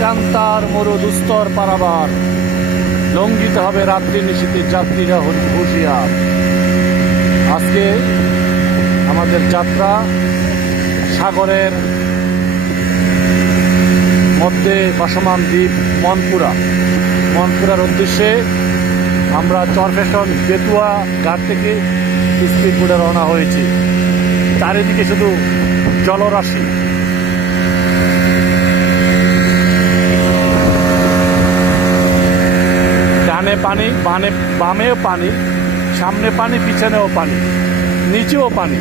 কান্তার মরু দুস্তর পারাবার। লঙ্ঘিত হবে রাত্রি নিশীতে যাত্রীরা হুঁশিয়ার আজকে আমাদের যাত্রা সাগরের মধ্যে বাসমান দ্বীপ মনপুরা। মনপুরার উদ্দেশ্যে আমরা চরফেশন বেতুয়া ঘাট থেকে স্পিড বোটে রওনা হয়েছি। চারিদিকে শুধু জলরাশি। ডানে পানি, বানে, বামেও পানি, সামনে পানি, পিছনেও পানি, নিচেও পানি।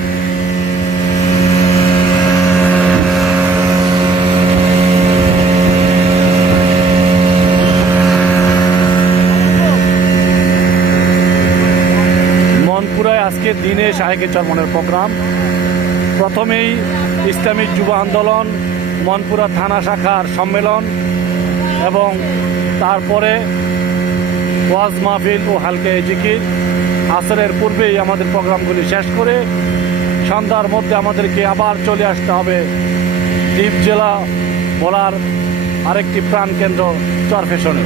মনপুরায় আজকে দিনে শাহেকের চরমনের প্রোগ্রাম। প্রথমেই ইসলামিক যুব আন্দোলন, মনপুরা থানা শাখার সম্মেলন এবং তারপরে ওয়াজ মাহফিল ও হালকা জিকির। আসরের পূর্বেই আমাদের প্রোগ্রামগুলি শেষ করে সন্ধ্যার মধ্যে আমাদেরকে আবার চলে আসতে হবে দ্বীপ জেলা বলার আরেকটি প্রাণকেন্দ্র চরফেশনে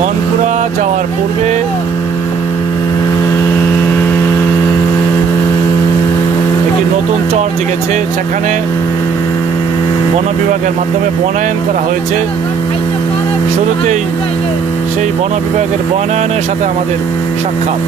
মনপুরা যাওয়ার পূর্বে একটি নতুন গেছে। সেখানে বন বিভাগের মাধ্যমে বনায়ন করা হয়েছে। শুরুতেই সেই বন বিভাগের বনায়নের সাথে আমাদের সাক্ষাৎ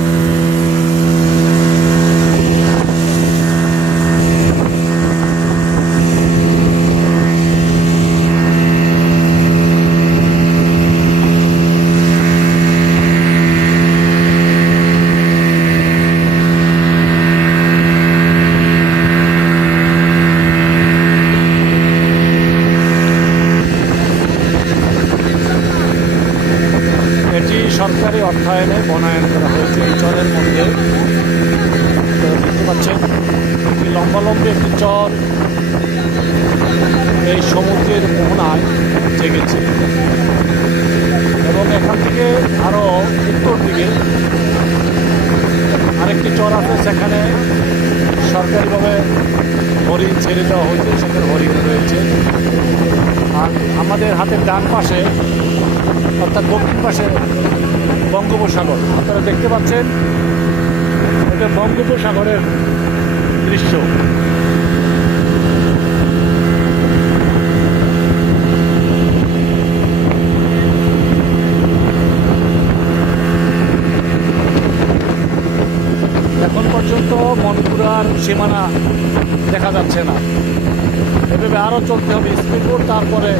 এটি অর্থায়নে বনায়ন করা হয়েছে এই চরের মধ্যে। দেখতে পাচ্ছেন, একটি লম্বা লম্বালম্বী একটি চর এই সমুদ্রের মোহনায় জেগেছে। এবং এখান থেকে আরও উত্তর দিকে আরেকটি চর আছে, সেখানে সরকারিভাবে হরিণ ছেড়ে দেওয়া হয়েছে, সেখানে হরিণ রয়েছে। আর আমাদের হাতের ডান পাশে, অর্থাৎ দক্ষিণ পাশে বঙ্গোপসাগর। আপনারা দেখতে পাচ্ছেন এটা বঙ্গোপসাগরের দৃশ্য। এখন পর্যন্ত মনপুরার সীমানা দেখা যাচ্ছে না। এভাবে আরও চলতে হবে। স্পিডবোট তারপরে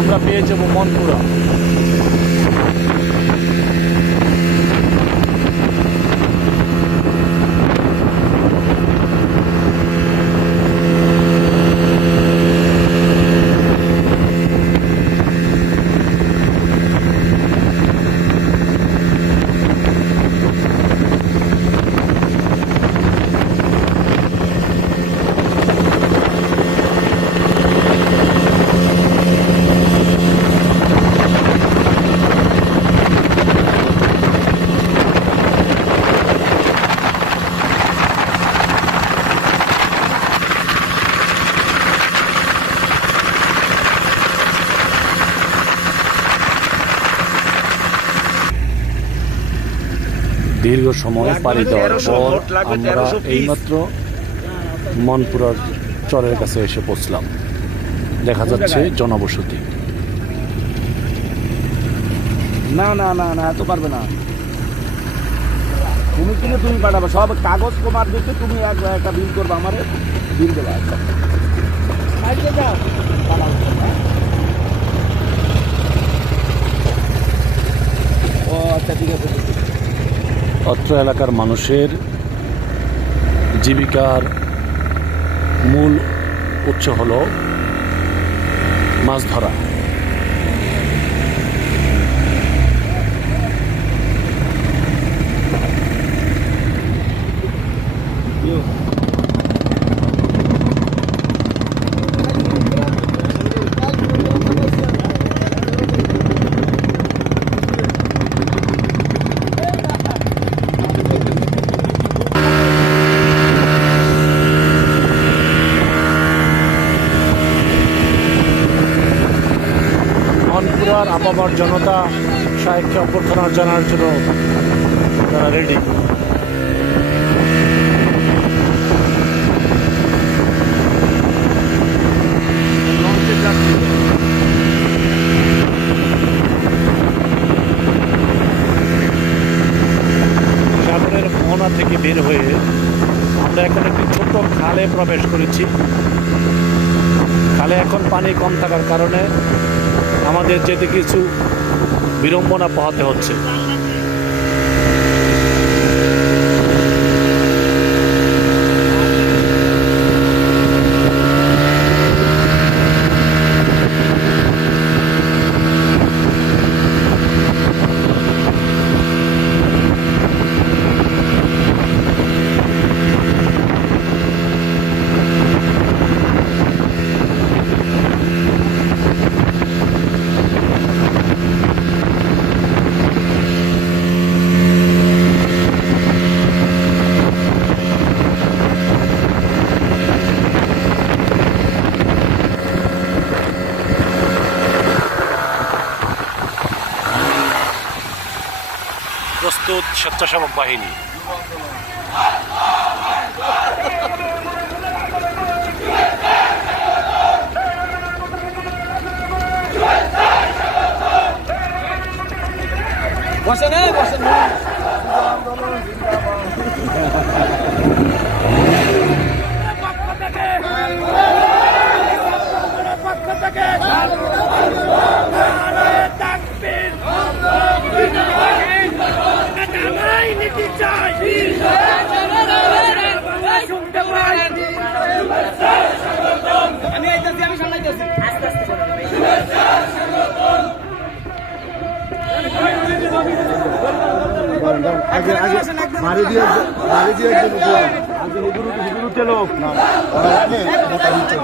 আমরা পেয়ে যাব মনপুরা দীর্ঘ সময় পাড়ি দেওয়ার পর আমরা এইমাত্র মনপুরার চরের কাছে এসে পৌঁছলাম। দেখা যাচ্ছে জনবসতি। না না না না এত পারবে না। তুমি কিনে তুমি পাঠাবে সব কাগজ তোমার দিতে তুমি এক- একটা বিল করবে আমার বিল দেবা। ও আচ্ছা ঠিক আছে। অত্র এলাকার মানুষের জীবিকার মূল উৎস হল মাছ ধরা। মনপুরার আপামর জনতা সাহেবকে অভ্যর্থনা জানার জন্য তারা রেডি সাগরের মোহনা থেকে বের হয়ে আমরা এখন একটি ছোট্ট খালে প্রবেশ করেছি। খালে এখন পানি কম থাকার কারণে আমাদের যেতে কিছু বিড়ম্বনা পোহাতে হচ্ছে। স্বেচ্ছাসেবক বাহিনী। বসে না বসে না। আগে আগে মারি দিয়ে মারি দিয়ে একজন আগে হুগুরু হুগুরু চলো না মোটা নিচে